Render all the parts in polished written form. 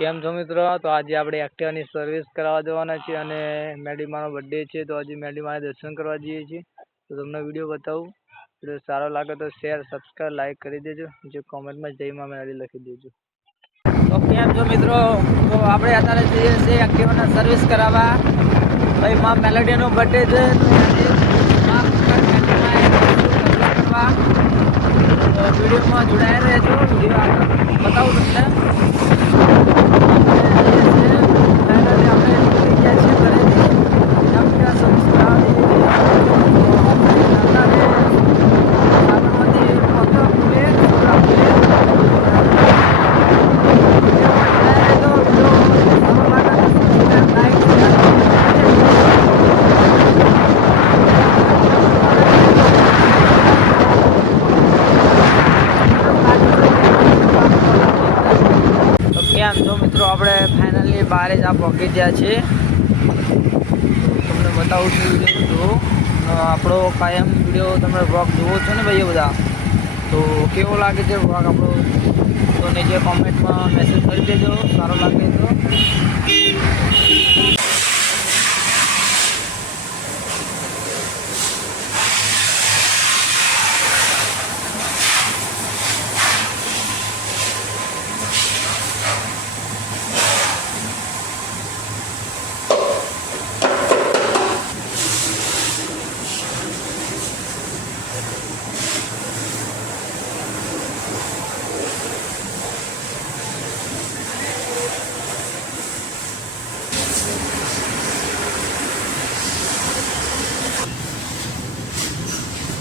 કેમ છો મિત્રો? તો આજે આપણે એક્ટિવાની સર્વિસ કરાવવા જવાના છીએ અને મેડીમાનો બર્થડે છે, તો આજે મેડીમાને દર્શન કરવા જઈએ છીએ. તો તમને વિડીયો બતાવું. વિડીયો સારો લાગે તો શેર, સબસ્ક્રાઈબ, લાઈક કરી દેજો. જે કોમેન્ટમાં જય મા મેલડી લખી દેજો. તો કેમ છો મિત્રો? તો આપણે અત્યારે જઈએ છીએ એક્ટિવાના સર્વિસ કરાવવા. ભાઈ મા મેલડીનો બર્થડે છે, તો વિડીયોમાં જોડાયા રહેજો. વિડીયો આગળ બતાવું તમને. કેમ છો મિત્રો? આપણે ફાઇનલી બહાર જ પહોંચી ગયા છીએ. તમને બતાવું છું વિડીયો જુઓ. આપણો કાયમ વિડીયો તમે વ્લોગ જુઓ છો ને ભાઈઓ બધા, તો કેવો લાગે છે વ્લોગ આપણો? તો નીચે કોમેન્ટમાં મેસેજ કરી દેજો, સારો લાગે તો.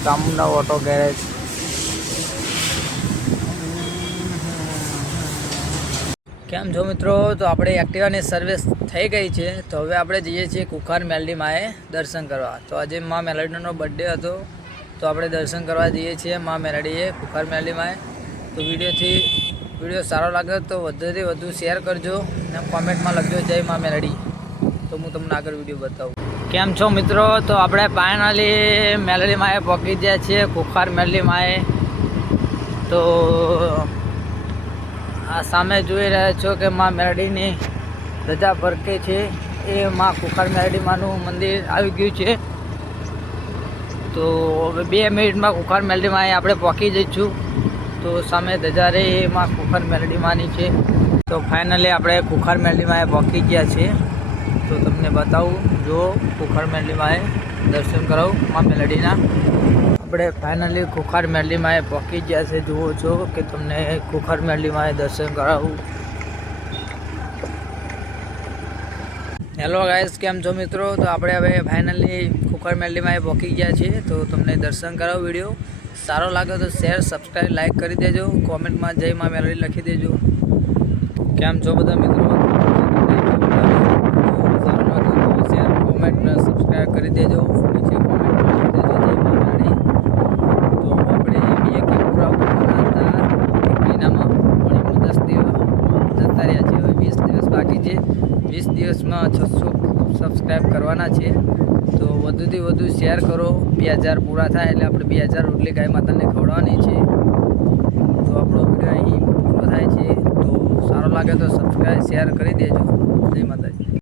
ગામના ઓટો ગેરેજ. કેમ છો મિત્રો? તો આપણે એક્ટિવાની સર્વિસ થઈ ગઈ છે, તો હવે આપણે જઈએ છીએ કુખાર મેલડી માએ દર્શન કરવા. તો આજે મા મેલડીનો બર્થડે હતો, તો આપણે દર્શન કરવા જઈએ છીએ મા મેલડીએ, કુખાર મેલડી માએ. તો વિડીયો સારો લાગે તો વધુથી વધુ શેર કરજો અને કોમેન્ટમાં લખજો જય મા મેલડી. તો હું તમને આગળ વિડીયો બતાવું. કેમ છો મિત્રો? તો આપણે ફાઇનલી મેલડી માએ પહોંચી ગયા છીએ, કુખાર મેલડી માએ. તો આ સામે જોઈ રહ્યા છો કે મા મેલડીની ધજા ફરકે છે, એ મા કુખાર મેલડી માનું મંદિર આવી ગયું છે. તો હવે 2 મિનિટમાં કુખાર મેલડી માએ આપણે પહોંચી જઈશું. તો સામે ધજા રહી એ મા કુખાર મેલડી માની છે. તો ફાઇનલી આપણે કુખાર મેલડી માએ પહોંચી ગયા છીએ. તો તમને બતાવું, જો કુખાર મેલડી માએ દર્શન કરાવું મા મેલડીના. આપણે ફાઇનલી કુખાર મેલડી માએ પહોંચી ગયા છે. જુઓ છો કે તમને કુખાર મેલડી માએ દર્શન કરાવું. હેલો ગાઈસ, કેમ છો મિત્રો? તો આપણે હવે ફાઇનલી કુખાર મેલડી માએ પહોંચી ગયા છીએ. તો તમને દર્શન કરાવું. વિડીયો સારો લાગે તો શેર, સબસ્ક્રાઈબ, લાઈક કરી દેજો. કોમેન્ટમાં જય મા મેલડી લખી દેજો. કેમ છો બધા મિત્રો? સબસ્ક્રાઈબ કરી દેજો, નીચે કોમેન્ટ કરી દેજો જય મા મેલડી. તો આપણે બી કે પૂરા કરવાના હતા એક મહિનામાં, પણ એમાં 10 દિવસ જતા રહ્યા છે. હવે 20 દિવસ બાકી છે. 20 દિવસમાં 600 સબસ્ક્રાઈબ કરવાના છે. તો વધુથી વધુ શેર કરો. 2000 પૂરા થાય એટલે આપણે 2000 રોટલી ગાય માતાને ખવડાવવાની છે. તો આપણો વિડીયો અહીં પૂરો થાય છે. તો સારો લાગે તો સબસ્ક્રાઈબ, શેર કરી દેજો. જય માતાજી.